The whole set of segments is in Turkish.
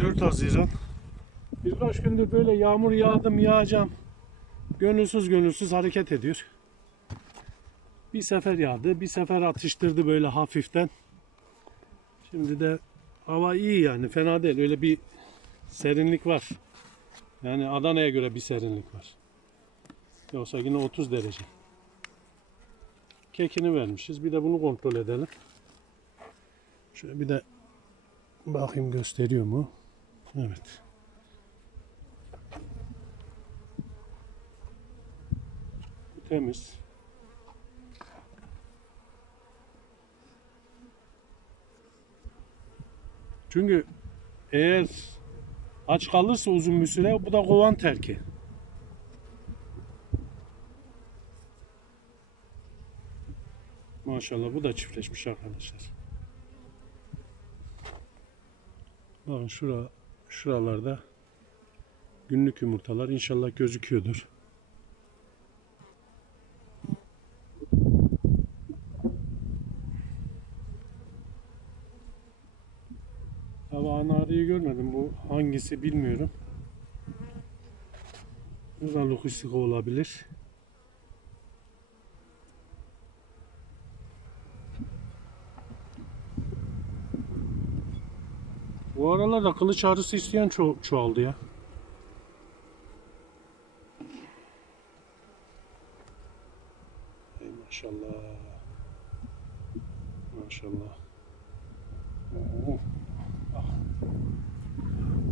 4 Haziran. Birkaç gündür böyle yağmur yağdım yağacağım. Gönülsüz gönülsüz hareket ediyor. Bir sefer yağdı, bir sefer atıştırdı böyle hafiften. Şimdi de hava iyi yani fena değil. Öyle bir serinlik var. Yani Adana'ya göre bir serinlik var. Yoksa yine 30 derece. Kekini vermişiz. Bir de bunu kontrol edelim. Şöyle bir de bakayım gösteriyor mu? Evet. Temiz. Çünkü eğer aç kalırsa uzun bir süre bu da kovan terki. Maşallah bu da çiftleşmiş arkadaşlar. Bakın şura, şuralarda günlük yumurtalar inşallah gözüküyordur. Ama ana arıyı görmedim. Bu hangisi bilmiyorum. Bu da lokustika olabilir. Bu aralarda kılıç arısı isteyen ço çoğaldı ya. Ey maşallah. Maşallah.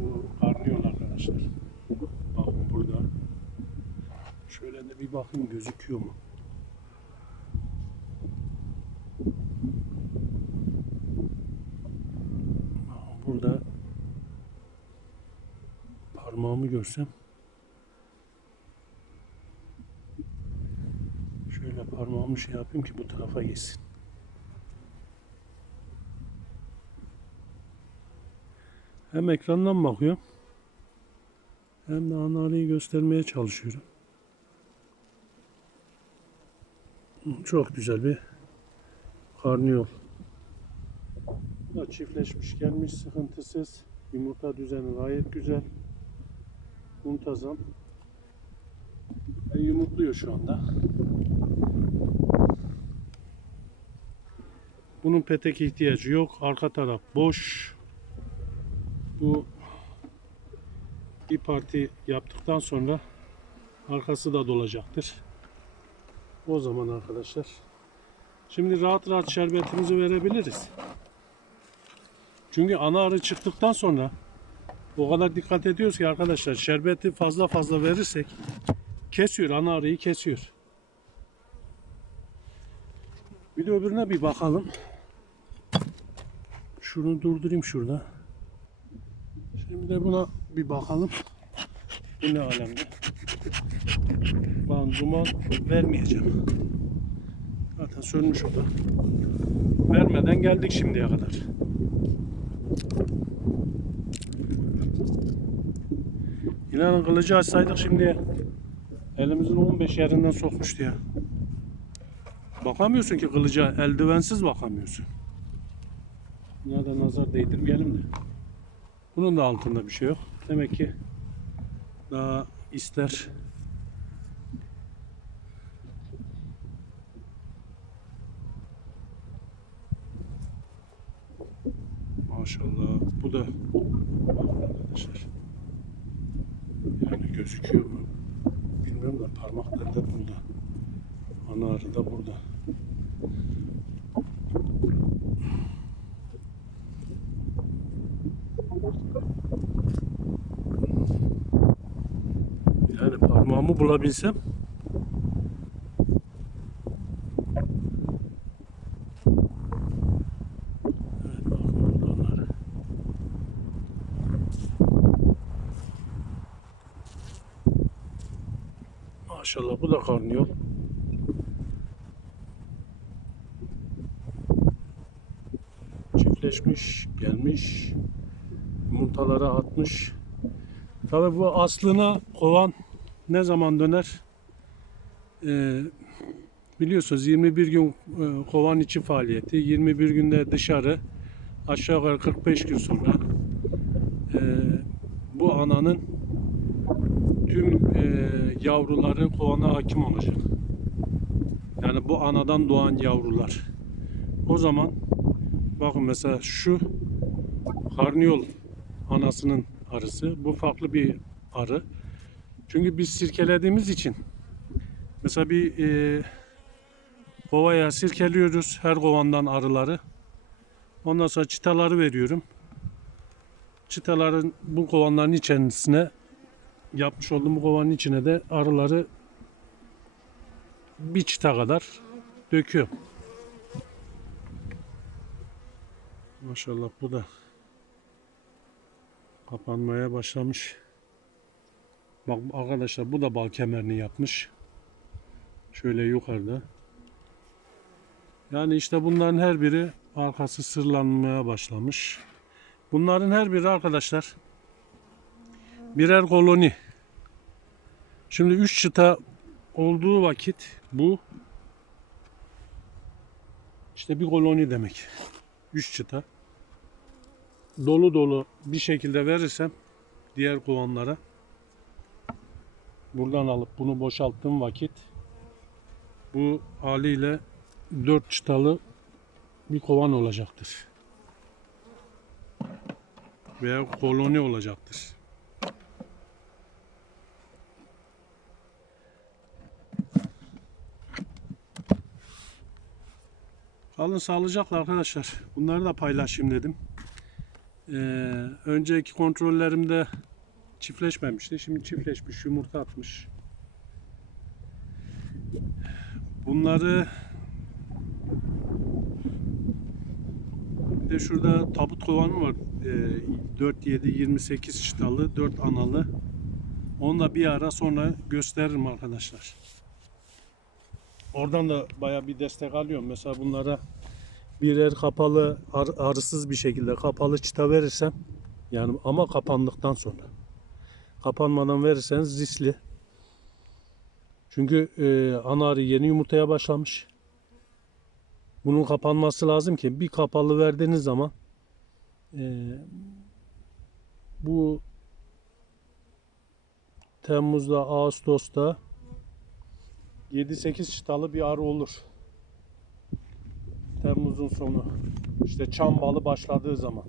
Bu karnıyor arkadaşlar. Bakın burada. Şöyle de bir bakayım gözüküyor mu? Bakın Burada parmağımı görsem şöyle parmağımı şey yapayım ki bu tarafa geçsin. Hem ekrandan bakıyorum hem de analiyi göstermeye çalışıyorum. Çok güzel bir karniyol. Da çiftleşmiş gelmiş sıkıntısız. Yumurta düzeni gayet güzel. Muntazam. Ve yumurtluyor şu anda. Bunun petek ihtiyacı yok. Arka taraf boş. Bu bir parti yaptıktan sonra arkası da dolacaktır. O zaman arkadaşlar şimdi rahat rahat şerbetimizi verebiliriz. Çünkü ana arı çıktıktan sonra o kadar dikkat ediyoruz ki arkadaşlar şerbeti fazla fazla verirsek kesiyor ana arıyı kesiyor. Bir de öbürüne bir bakalım. Şunu durdurayım şurada. Şimdi de buna bir bakalım. Bu ne alemde? Ben duman vermeyeceğim. Zaten sönmüş o da. Vermeden geldik şimdiye kadar. İnanın kılıcı açsaydık şimdi elimizin 15 yerinden sokmuştu ya. Bakamıyorsun ki kılıca eldivensiz bakamıyorsun. Buna da nazar değdirmeyelim de. Bunun da altında bir şey yok. Demek ki daha ister Maşallah. Bu da arkadaşlar. Yani gözüküyor mu? Bilmiyorum da parmakları da burada. Ana da burada. Yani parmağımı bulabilsem Evet bakın burada onlar. Maşallah bu da karnıyor. Çiftleşmiş, gelmiş. Yumurtaları atmış. Tabii bu aslına kovan ne zaman döner? Ee, biliyorsunuz 21 gün e, kovan içi faaliyeti, 21 günde dışarı, aşağı yukarı 45 gün sonra e, bu ananın tüm e, yavruları kovana hakim olacak. Yani bu anadan doğan yavrular. O zaman bakın mesela şu karniyol anasının arısı. Bu farklı bir arı. Çünkü biz sirkelediğimiz için mesela bir e, kovaya sirkeliyoruz her kovandan arıları. Ondan sonra çıtaları veriyorum. Çıtaların bu kovanların içerisine yapmış olduğum bu kovanın içine de arıları bir çıta kadar döküyorum. Maşallah bu da kapanmaya başlamış. Bak arkadaşlar bu da bal kemerini yapmış. Şöyle yukarıda. Yani işte bunların her biri arkası sırlanmaya başlamış. Bunların her biri arkadaşlar birer koloni. Şimdi 3 çıta olduğu vakit bu işte bir koloni demek. 3 çıta dolu dolu bir şekilde verirsem diğer kovanlara buradan alıp bunu boşalttığım vakit bu haliyle 4 çıtalı bir kovan olacaktır. Veya koloni olacaktır. Kalın sağlıcakla arkadaşlar. Bunları da paylaşayım dedim. Ee, önceki kontrollerimde çiftleşmemişti. Şimdi çiftleşmiş, yumurta atmış. Bunları bir de şurada tabut kovanı var. Ee, 4 7 28 çıtalı, 4 analı. Onu da bir ara sonra gösteririm arkadaşlar. Oradan da baya bir destek alıyorum. Mesela bunlara birer kapalı, ar- arısız bir şekilde kapalı çıta verirsem yani ama kapandıktan sonra. Kapanmadan verirseniz riskli. Çünkü e, ana arı yeni yumurtaya başlamış. Bunun kapanması lazım ki bir kapalı verdiğiniz zaman e, bu Temmuz'da, Ağustos'ta 7-8 çıtalı bir arı olur. Temmuz'un sonu. İşte çam balı başladığı zaman.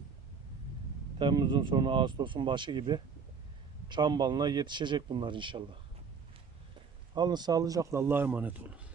Temmuz'un sonu, Ağustos'un başı gibi çam balına yetişecek bunlar inşallah. Alın sağlıcakla Allah'a emanet olun.